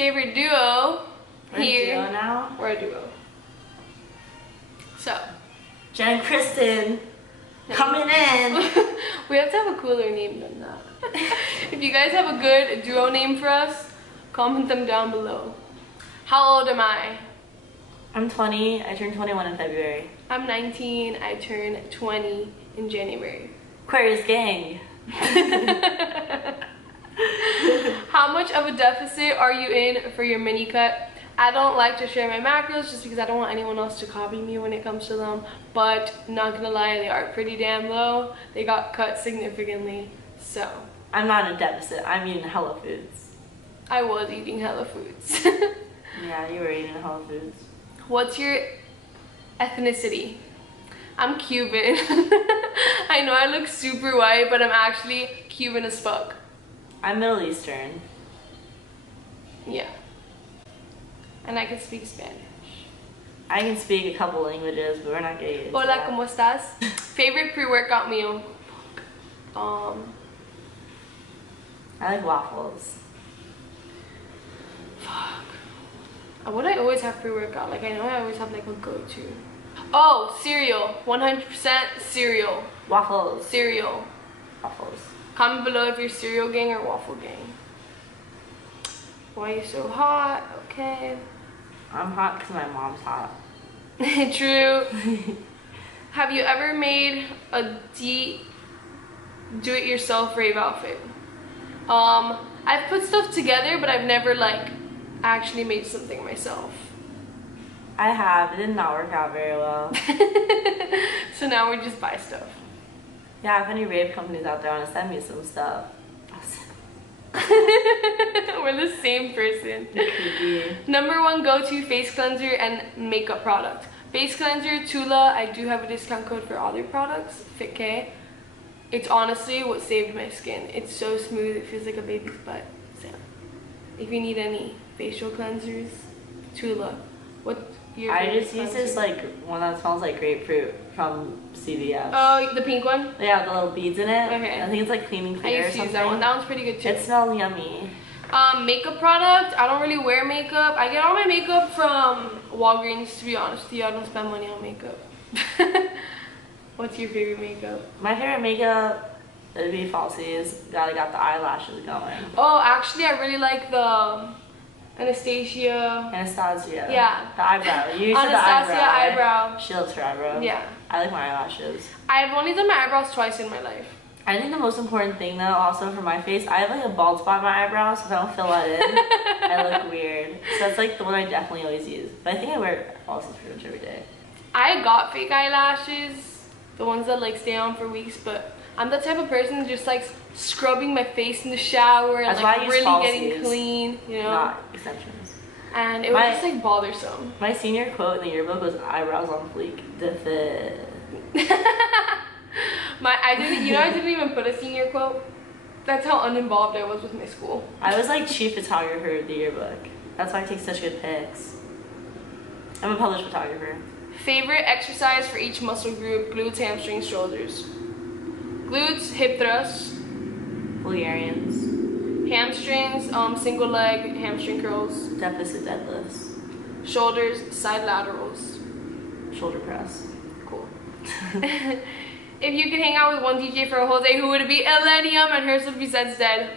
favorite duo. We're Here. a duo now? We're a duo. So. Jen and Kristen coming in. We have to have a cooler name than that. If you guys have a good duo name for us, comment them down below. How old am I? I'm 20. I turned 21 in February. I'm 19. I turn 20 in January. Aquarius gang. How much of a deficit are you in for your mini cut? I don't like to share my macros just because I don't want anyone else to copy me when it comes to them, but not gonna lie, they are pretty damn low. They got cut significantly, so. I'm not in deficit. I'm eating hella foods. I was eating hella foods. Yeah, you were eating hella foods. What's your ethnicity? I'm Cuban. I know I look super white, but I'm actually Cuban as fuck. I'm Middle Eastern. Yeah. And I can speak Spanish. I can speak a couple languages, but we're not gonna get into Hola, that. ¿cómo estás? Favorite pre-workout meal? I like waffles. Fuck. Would I always have pre-workout? Like, I know I always have like a go-to. Oh, cereal. 100% cereal. Waffles. Cereal. Waffles. Comment below if you're cereal gang or waffle gang. Why are you so hot? Okay. I'm hot because my mom's hot. True. Have you ever made a do-it-yourself rave outfit? I've put stuff together, but I've never like actually made something myself. I have. It did not work out very well. So now we just buy stuff. Yeah, if any rave companies out there want to send me some stuff. We're the same person. Creepy. Number one go-to face cleanser and makeup product. Face cleanser, Tula. I do have a discount code for all their products, FitK. It's honestly what saved my skin. It's so smooth, it feels like a baby's butt. So, if you need any facial cleansers, Tula. What your I favorite just use cleanser? this like one that smells like grapefruit from CVS. Oh, the pink one? Yeah, the little beads in it. Okay. I think it's like cleaning I clear or used to something. use that one. That one's pretty good too. It smells yummy. Makeup product. I don't really wear makeup. I get all my makeup from Walgreens, to be honest with you. I don't spend money on makeup. What's your favorite makeup? My favorite makeup would be falsies. Gotta got the eyelashes going. Oh, actually, I really like the Anastasia. Anastasia. Yeah. The eyebrow. You said the Anastasia eyebrow. eyebrow. She loves her eyebrows. Yeah. I like my eyelashes. I've only done my eyebrows twice in my life. I think the most important thing though, also for my face, I have like a bald spot in my eyebrows, so if I don't fill that in, I look weird. So that's like the one I definitely always use. But I think I wear falsies pretty much every day. I got fake eyelashes, the ones that like stay on for weeks, but I'm the type of person just like scrubbing my face in the shower and That's why I like use really getting falsies, clean, you know? Not extensions. And it was just like bothersome. My senior quote in the yearbook was eyebrows on fleek. The fit. I didn't even put a senior quote. That's how uninvolved I was with my school. I was like chief photographer of the yearbook. That's why I take such good pics. I'm a published photographer. Favorite exercise for each muscle group: glutes, hamstrings, shoulders. Glutes, hip thrusts. Bulgarians. Hamstrings, single leg hamstring curls. Deficit deadlifts. Shoulders, side laterals. Shoulder press. Cool. If you could hang out with one DJ for a whole day, who would it be? Illenium, and hers would be Zed's Dead.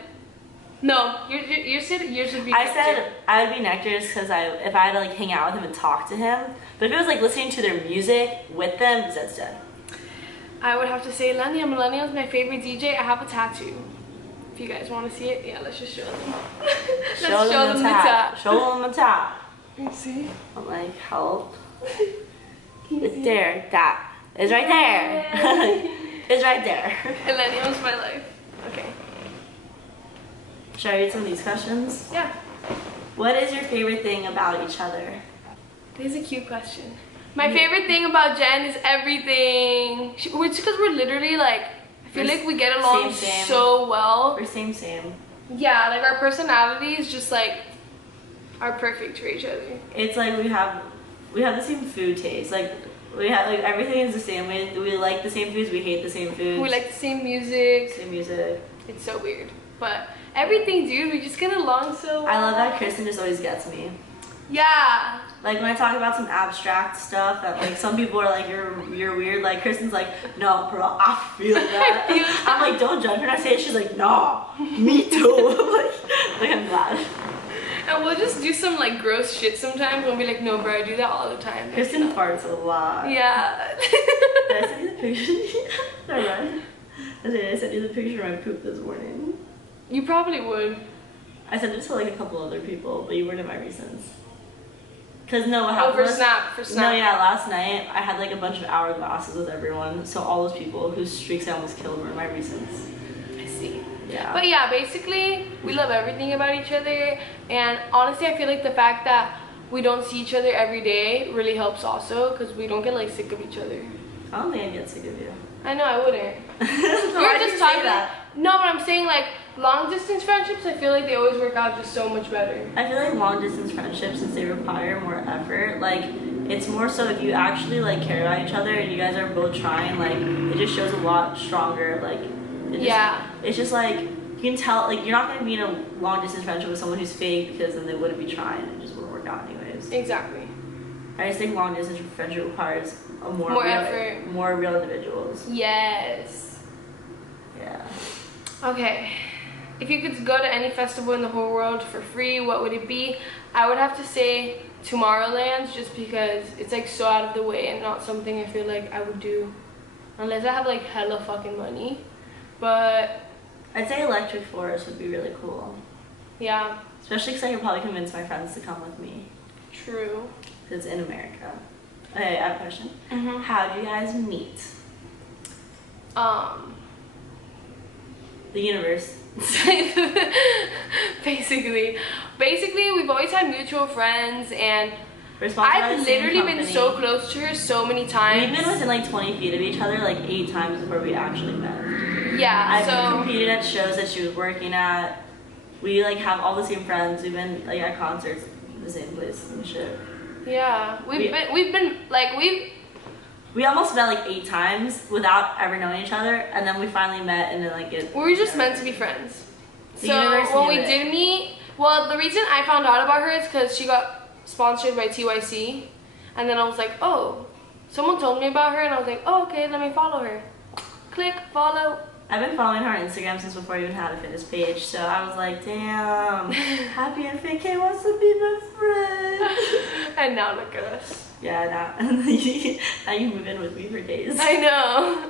No, yours would be I Nectar. said I would be Nectar just because if I had to like hang out with him and talk to him. But if it was like listening to their music with them, Zed's Dead. I would have to say Illenium. Illenium's my favorite DJ. I have a tattoo. If you guys want to see it, yeah, let's just show them. Let's show them the tat. Show them the tat. You see? I'm like, help. It's there. That is right there. It's right there. Illenium's my life. Okay. Should I read some of these questions? Yeah. What is your favorite thing about each other? This is a cute question. My favorite thing about Jen is everything. It's because we're literally like, I feel like we get along same. so well. We're same. Yeah, like our personalities just like are perfect for each other. It's like we have the same food taste. Like we have like everything is the same. We like the same foods. We hate the same foods. We like the same music. same music. It's so weird. But Everything, dude. We just get along so well. I love that Kristen just always gets me. Yeah. Like when I talk about some abstract stuff that like some people are like you're weird, like Kristen's like, no bro, I feel that. I feel that. I'm like, don't judge her. And I say it, she's like, no, me too. like I'm glad. And we'll just do some like gross shit sometimes. We'll be like, no bro, I do that all the time. Kristen farts a lot. Yeah. Did I send you the picture? Alright. I sent you the picture of my poop this morning. You probably would. I sent it to like a couple other people, but you weren't in my recents. Cause no, what happened for was, Snap. No, yeah, last night I had like a bunch of hourglasses with everyone, so all those people whose streaks I almost killed were in my recents. I see. Yeah. But yeah, basically, we love everything about each other. And honestly, I feel like the fact that we don't see each other every day really helps also, because we don't get like sick of each other. I don't think I'd get sick of you. I know, I wouldn't. So We were just talking that. No, but I'm saying like long distance friendships, I feel like they always work out just so much better. I feel like long distance friendships, since they require more effort, like it's more so if you actually like care about each other and you guys are both trying, like it just shows a lot stronger. Like it's just like you can tell, like you're not gonna be in a long distance friendship with someone who's fake, because then they wouldn't be trying. It just wouldn't work out anyways. Exactly. I just think long distance friendship requires a more real, effort, more real individuals. Yes. Yeah. Okay. If you could go to any festival in the whole world for free, what would it be? I would have to say Tomorrowland, just because it's like so out of the way and not something I feel like I would do unless I have like hella fucking money. But I'd say Electric Forest would be really cool. Yeah. Especially because I could probably convince my friends to come with me. True. Because it's in America. Okay, I have a question. Mm-hmm. How do you guys meet? The universe. Basically, we've always had mutual friends, and I've literally been so close to her so many times. We've been within like 20 feet of each other like 8 times before we actually met. Yeah, I've competed at shows that she was working at. We like have all the same friends. We've been like at concerts in the same place and shit. Yeah, we almost met like 8 times without ever knowing each other, and then we finally met, and then like we were just meant to be friends. So when we did meet, well, the reason I found out about her is because she got sponsored by TYC, and then I was like, oh, someone told me about her, and I was like, oh, okay, let me follow her. Click, follow. I've been following her on Instagram since before I even had a fitness page, so I was like, damn, Happy and FitK wants to be my friend. And now look at us. Yeah, now you move in with me for days. I know.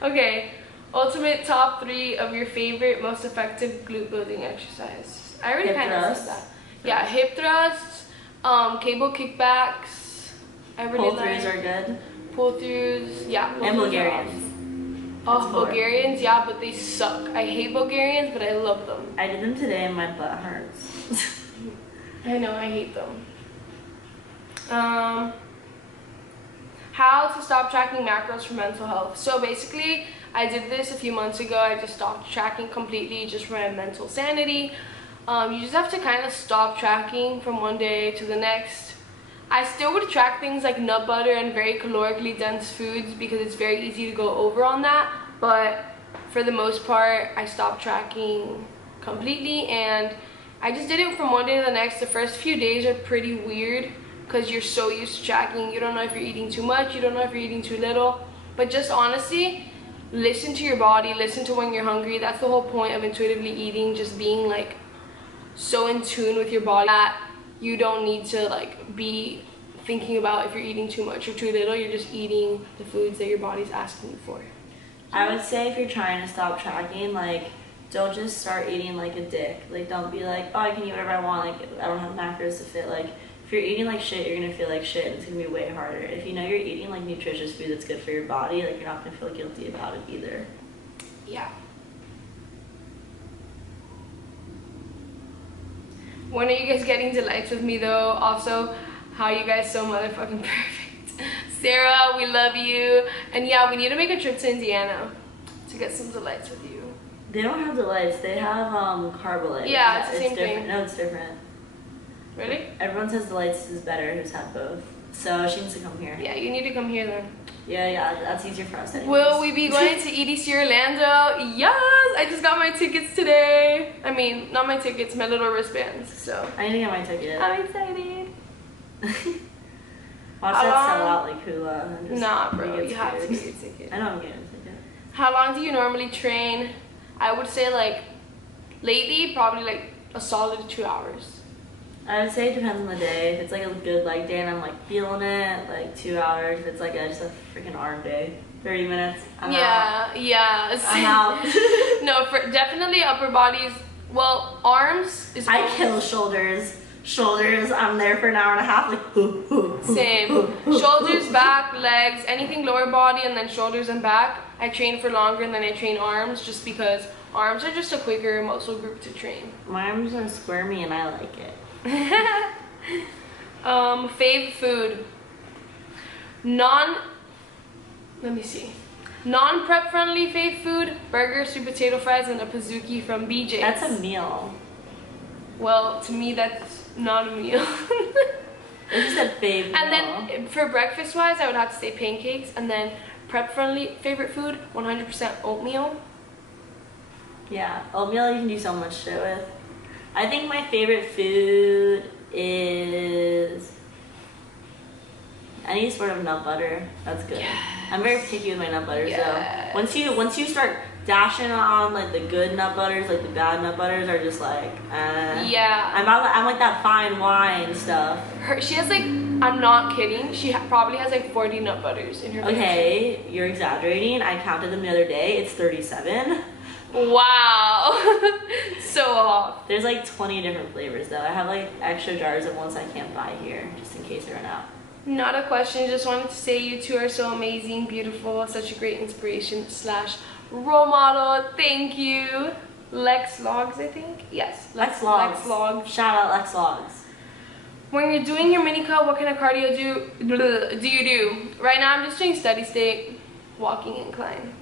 Okay, ultimate top 3 of your favorite, most effective glute building exercise. I already kind of said that. Yeah, hip thrusts, cable kickbacks. I really pull throughs are good. Pull throughs, yeah. And Bulgarians. Oh, Bulgarians, yeah, but they suck. I hate Bulgarians, but I love them. I did them today and my butt hurts. I know, I hate them. How to stop tracking macros for mental health. So basically, I did this a few months ago. I just stopped tracking completely just for my mental sanity. You just have to kind of stop tracking from one day to the next. I still would track things like nut butter and very calorically dense foods because it's very easy to go over on that. But for the most part, I stopped tracking completely, and I just did it from one day to the next. The first few days are pretty weird because you're so used to tracking. You don't know if you're eating too much, you don't know if you're eating too little. But just honestly, listen to your body, listen to when you're hungry. That's the whole point of intuitively eating, just being like so in tune with your body that you don't need to like be thinking about if you're eating too much or too little. You're just eating the foods that your body's asking you for. I would say if you're trying to stop tracking, like, don't just start eating like a dick. Like, don't be like, oh, I can eat whatever I want, like, I don't have macros to fit. Like, if you're eating like shit, you're gonna feel like shit, and it's gonna be way harder. If you know you're eating like nutritious food that's good for your body, like, you're not gonna feel guilty about it either. Yeah. When are you guys getting to lights with me though? Also, how are you guys so motherfucking perfect? Sarah, we love you. And yeah, we need to make a trip to Indiana to get some delights with you. They don't have delights, they have Carbolite. Yeah, it's the same different. thing. No, it's different. Really? Everyone says delights is better who's had both. So she needs to come here. Yeah, you need to come here then. Yeah, that's easier for us anyways. Will we be going to EDC Orlando? Yes! I just got my tickets today. I mean, not my tickets, my little wristbands, so. I need to get my ticket. I'm excited. Watch that sell out like Hula. Nah, bro, you have to get your ticket. I know I'm getting a ticket. How long do you normally train? I would say like, lately, probably like a solid 2 hours. I would say it depends on the day. If it's like a good leg day and I'm like feeling it, like 2 hours. If it's like just a freaking arm day, 30 minutes. I'm out. Yeah. I'm out. No, for definitely upper bodies. Well, arms is. I kill shoulders. Shoulders, I'm there for an hour and a half. Like same. Shoulders, back, legs, anything lower body, and then shoulders and back. I train for longer than I train arms, just because arms are just a quicker muscle group to train. My arms are squirmy and I like it. Fave food. Let me see. Non-prep friendly fave food: burger, sweet potato fries, and a Pizookie from BJ's. That's a meal. Well, to me, that's not a meal. It's just a fave meal. And then for breakfast wise, I would have to say pancakes. And then prep friendly favorite food: 100% oatmeal. Yeah, oatmeal you can do so much shit with. I think my favorite food is any sort of nut butter. That's good. Yes. I'm very picky with my nut butters. Yes. So once you start dashing on like the good nut butters, like the bad nut butters are just like yeah. I'm like that fine wine stuff. She has like, I'm not kidding, she probably has like 40 nut butters in her Okay, you're exaggerating. I counted them the other day. It's 37. Wow. So off. There's like 20 different flavors though. I have like extra jars of ones I can't buy here just in case I run out. Not a question, just wanted to say you two are so amazing, beautiful, such a great inspiration / role model. Thank you. Lex Logs, I think? Yes. Lex Logs. Lex Logs. Shout out Lex Logs. When you're doing your mini cut, what kind of cardio do you do? Right now I'm just doing steady state, walking incline.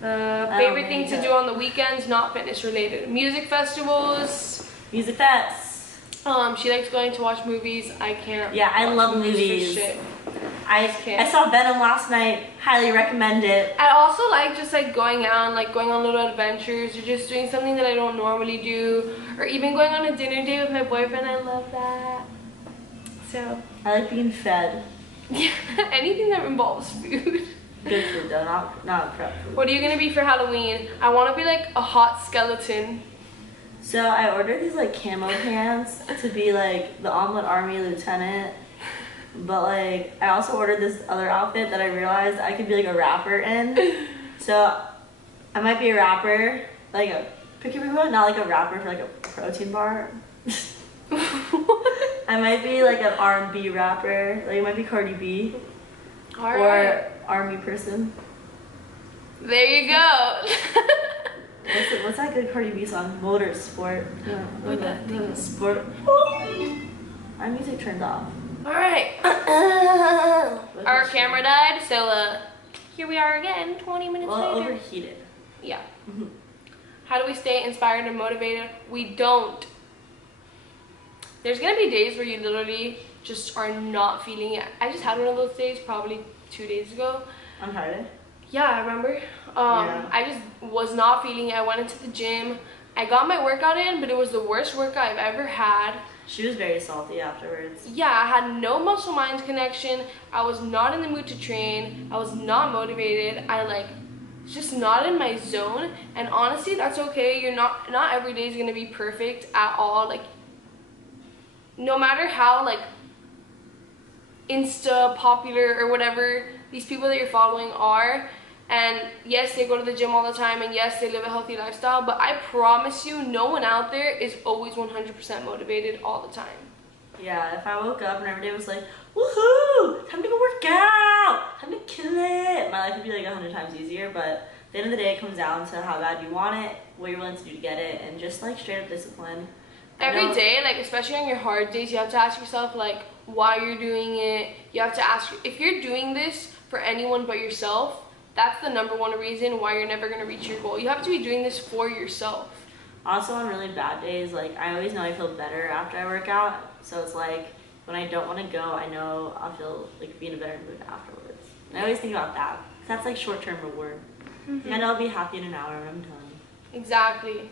Favorite thing to do on the weekends, not fitness related. Music festivals. Music fests. She likes going to watch movies. I can't. Yeah, I love movies. I saw Venom last night. Highly recommend it. I also like just like going out and like going on little adventures or just doing something that I don't normally do, or even going on a dinner date with my boyfriend. I love that. So I like being fed. Yeah, anything that involves food. Good food though, not prep food. What are you gonna be for Halloween? I want to be like a hot skeleton. So I ordered these like camo pants to be like the Omelet Army Lieutenant, but like I also ordered this other outfit that I realized I could be like a rapper in. So I might be a rapper, like a picky one, not like a rapper for like a protein bar. I might be like an R&B rapper, like it might be Cardi B. Or army person. There you go. What's that good Cardi B song? Motorsport. Yeah, what that thing is. Sport. Our music turned off. Alright. Our camera died, so here we are again, 20 minutes later. Overheated. Yeah. How do we stay inspired and motivated? We don't. There's gonna be days where you literally just are not feeling it. I just had one of those days probably 2 days ago. On Friday? Yeah, I remember. Yeah. I just was not feeling it. I went into the gym. I got my workout in, but it was the worst workout I've ever had. She was very salty afterwards. Yeah, I had no muscle-mind connection. I was not in the mood to train. I was not motivated. I just not in my zone. And honestly, that's okay. You're not every day is gonna be perfect at all. Like, no matter how Insta popular or whatever these people that you're following are, and yes, they go to the gym all the time, and yes, they live a healthy lifestyle, but I promise you, no one out there is always 100% motivated all the time. Yeah, if I woke up and every day was like, woohoo, time to go work out, time to kill it, my life would be like 100 times easier. But at the end of the day, it comes down to how bad you want it, what you're willing to do to get it, and just like straight up discipline. Every day, especially on your hard days, you have to ask yourself why you're doing it. You have to ask, if you're doing this for anyone but yourself, that's the #1 reason why you're never going to reach your goal. You have to be doing this for yourself. Also, on really bad days, I always know I feel better after I work out. So it's when I don't want to go, I know I'll feel be in a better mood afterwards. I always think about that. That's like short-term reward. Mm-hmm. I know I'll be happy in an hour when I'm done. Exactly.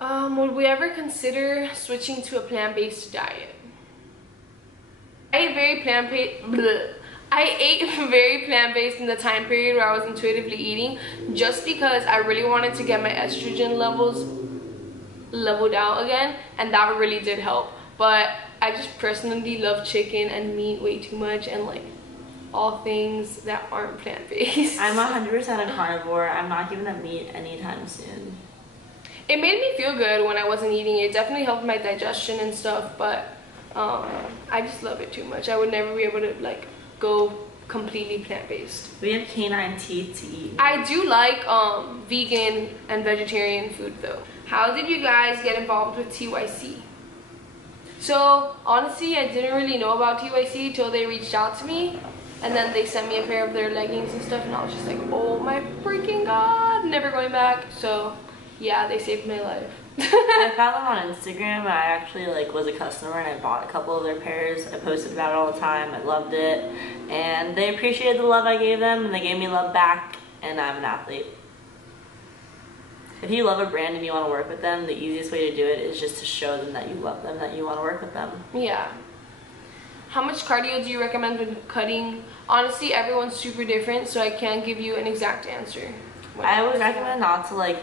Would we ever consider switching to a plant-based diet? I ate very plant-based in the time period where I was intuitively eating, just because I really wanted to get my estrogen levels leveled out again, and that really did help. But I just personally love chicken and meat way too much, and like all things that aren't plant-based. I'm 100% a carnivore. I'm not giving up meat anytime soon. It made me feel good when I wasn't eating it. It definitely helped my digestion and stuff, but I just love it too much. I would never be able to like go completely plant-based. We have canine teeth to eat. I do like vegan and vegetarian food though. How did you guys get involved with TYC? So honestly, I didn't really know about TYC till they reached out to me, and then they sent me a pair of their leggings and stuff, and I was just like, oh my freaking god, never going back. So yeah, they saved my life. I found them on Instagram, and I actually like was a customer, and I bought a couple of their pairs. I posted about it all the time. I loved it, and they appreciated the love I gave them, and they gave me love back, and I'm an athlete. If you love a brand and you want to work with them, the easiest way to do it is just to show them that you love them, that you want to work with them. Yeah. How much cardio do you recommend when cutting? Honestly, everyone's super different, so I can't give you an exact answer. I would recommend not to like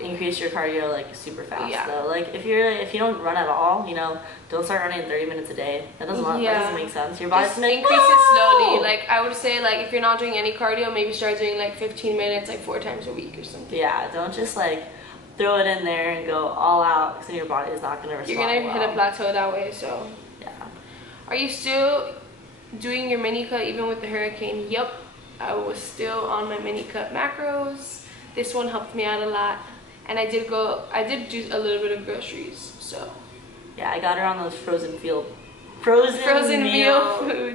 increase your cardio like super fast though. Like if you don't run at all, you know, don't start running 30 minutes a day. That doesn't make sense. Your body's gonna increase it slowly. Like I would say, like if you're not doing any cardio, maybe start doing like 15 minutes like 4 times a week or something. Yeah, don't just like throw it in there and go all out, because your body is not gonna respond. You're gonna hit a plateau that way. So yeah. Are you still doing your mini cut even with the hurricane? Yep, I was still on my mini cut macros. This one helped me out a lot. And I did do a little bit of groceries, so. Yeah, I got her on those frozen meal food.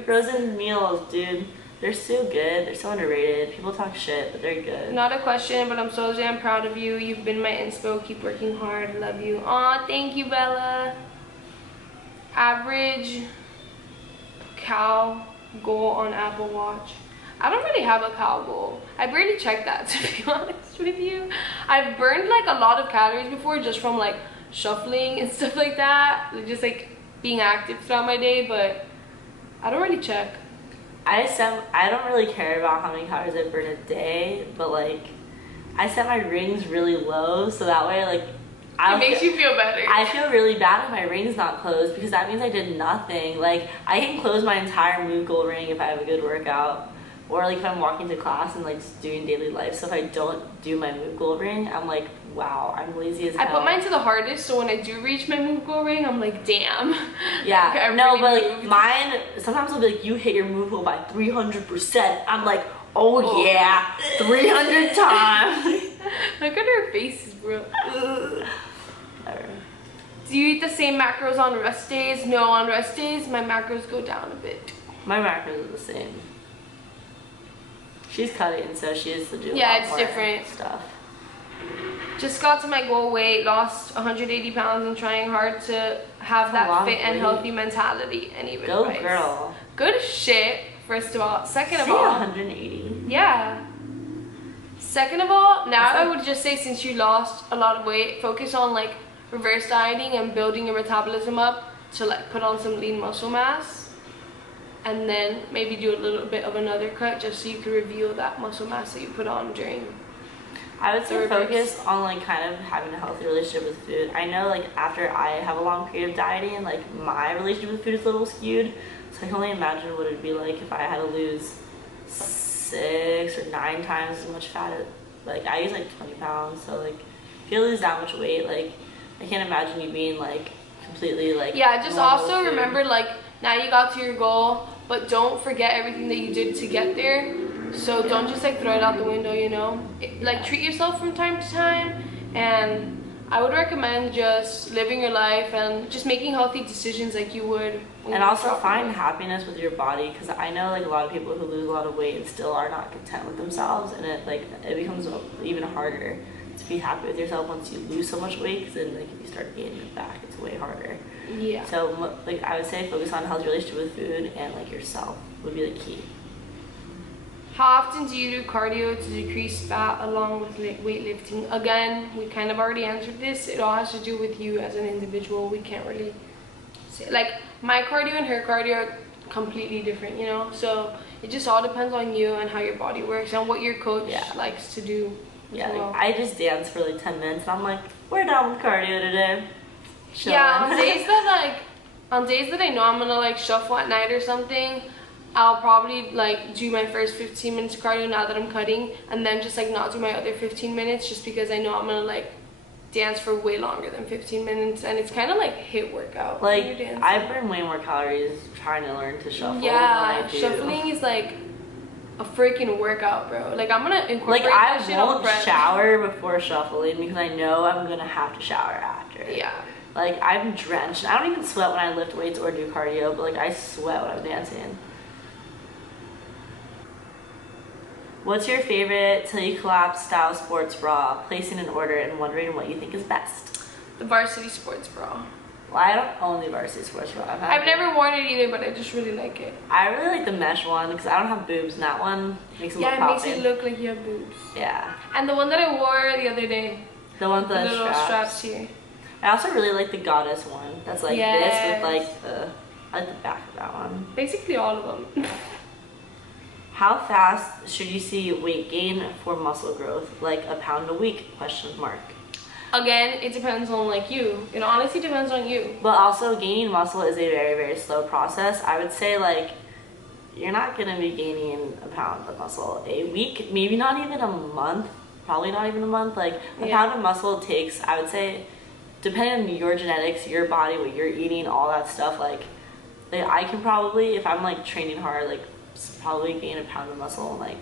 Frozen meals, dude. They're so good. They're so underrated. People talk shit, but they're good. Not a question, but I'm so damn proud of you. You've been my inspo. Keep working hard. I love you. Aw, thank you, Bella. Average cow goal on Apple Watch. I don't really have a cow goal. I barely check that, to be honest with you. I've burned like a lot of calories before just from like shuffling and stuff like that. Just like being active throughout my day, but I don't really check. I don't really care about how many calories I burn a day, but like I set my rings really low, so that way like it makes you feel better. I feel really bad if my ring's not closed, because that means I did nothing. Like I can close my entire moon goal ring if I have a good workout. Or like if I'm walking to class and like just doing daily life. So if I don't do my move goal ring, I'm like, wow, I'm lazy as hell. I put mine to the hardest, so when I do reach my move goal ring, I'm like, damn. Yeah, like, no, but like mine, sometimes I'll be like, you hit your move goal by 300%. I'm like, oh yeah, 300 times. Look at her faces, bro. Do you eat the same macros on rest days? No, on rest days, my macros go down a bit. My macros are the same. She's cutting, so she has to do different stuff. Just got to my goal weight, lost 180 pounds, and trying hard to have that fit and healthy mentality and even Go price. Girl. Good shit, first of all. Second of all, 180. Yeah. Second of all, now I would just say, since you lost a lot of weight, focus on like reverse dieting and building your metabolism up to like put on some lean muscle mass. And then maybe do a little bit of another cut just so you can reveal that muscle mass that you put on during. I would say focus on like kind of having a healthy relationship with food. I know like after I have a long period of dieting, like my relationship with food is a little skewed. So I can only imagine what it'd be like if I had to lose 6 or 9 times as much fat. Like I use like 20 pounds, so like if you lose that much weight, like I can't imagine you being like completely like. Yeah, just also remember like now you got to your goal. But don't forget everything that you did to get there. So don't just like throw it out the window, you know. Like treat yourself from time to time. And I would recommend just living your life and just making healthy decisions like you would. And also find happiness with your body, because I know like a lot of people who lose a lot of weight and still are not content with themselves, and it becomes even harder to be happy with yourself once you lose so much weight, because then like if you start gaining it back, it's way harder. Yeah. So like I would say focus on healthy relationship with food and like yourself would be the key. How often do you do cardio to decrease fat along with weightlifting? Again, we kind of already answered this. It all has to do with you as an individual. We can't really say, like, my cardio and her cardio are completely different, you know? So it just all depends on you and how your body works and what your coach likes to do. Yeah, well. Like, I just dance for like 10 minutes and I'm like, we're done with cardio today. Chilling. Yeah, on days that I know I'm gonna like shuffle at night or something, I'll probably like do my first 15 minutes of cardio now that I'm cutting, and then just like not do my other 15 minutes just because I know I'm gonna like dance for way longer than 15 minutes, and it's kind of like HIIT workout. Like I burn way more calories trying to learn to shuffle. Yeah, shuffling is like a freaking workout, bro. Like I'm gonna incorporate that shit on I won't shower before shuffling because I know I'm gonna have to shower after. Yeah. Like I'm drenched. I don't even sweat when I lift weights or do cardio, but like I sweat when I'm dancing. What's your favorite till you collapse style sports bra? Placing an order and wondering what you think is best. The Varsity Sports Bra. Well, I don't own the Varsity Sports Bra. I've never worn it either, but I just really like it. I really like the mesh one because I don't have boobs, and that one makes it look poppin'. Makes it look like you have boobs. Yeah. And the one that I wore the other day. The one with the little straps here. I also really like the Goddess one. That's like this with like I like the back of that one. Basically all of them. How fast should you see weight gain for muscle growth? Like a pound a week? ? Again, it depends on like you. It honestly depends on you. But also gaining muscle is a very, very slow process. I would say like you're not gonna be gaining a pound of muscle a week, maybe not even a month, probably not even a month. Like a pound of muscle takes, I would say, depending on your genetics, your body, what you're eating, all that stuff, like I can probably, if I'm like training hard, like probably gain a pound of muscle in like,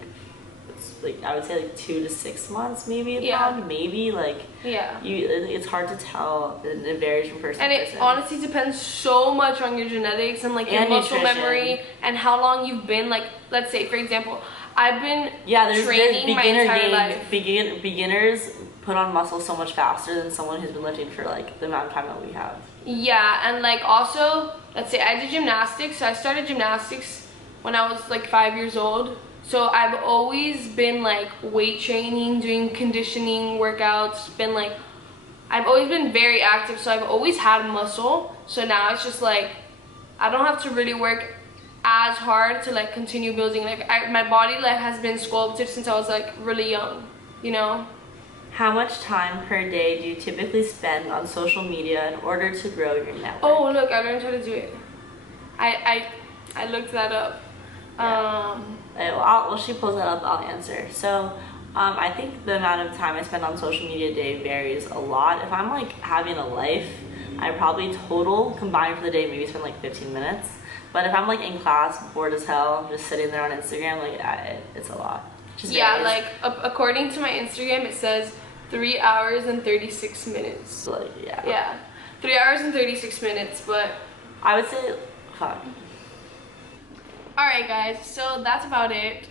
it's like I would say like 2 to 6 months, maybe a pound, maybe like it's hard to tell, and it varies from person to person. And it honestly depends so much on your genetics and like your muscle memory and how long you've been, like, let's say for example, I've been training my entire life. Beginners put on muscle so much faster than someone who's been lifting for like the amount of time that we have. Yeah, and like also, let's say I did gymnastics, so I started gymnastics when I was like 5 years old. So I've always been like weight training, doing conditioning workouts, I've always been very active, so I've always had muscle. So now it's just like, I don't have to really work as hard to like continue building. Like my body like has been sculpted since I was like really young, you know? How much time per day do you typically spend on social media in order to grow your network? Oh, look, I learned how to do it. I looked that up. Yeah. Well, she pulls that up, I'll answer. So I think the amount of time I spend on social media a day varies a lot. If I'm like having a life, I probably total combined for the day maybe spend like 15 minutes. But if I'm like in class, bored as hell, just sitting there on Instagram, like it's a lot. Like according to my Instagram, it says 3 hours and 36 minutes. So, like, yeah, 3 hours and 36 minutes, but I would say, fuck. Alright guys, so that's about it.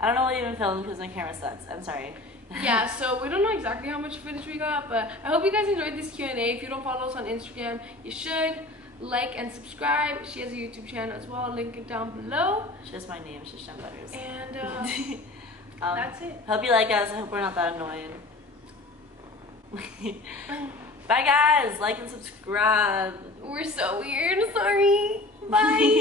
I don't know what you even filmed because my camera sucks. I'm sorry. Yeah, so we don't know exactly how much footage we got, but I hope you guys enjoyed this Q&A. If you don't follow us on Instagram, you should. Like and subscribe. She has a YouTube channel as well. Link it down below. It's just my name. It's just Jen Butters. And that's it. Hope you like us. I hope we're not that annoying. Bye guys. Like and subscribe. We're so weird. Sorry. Bye.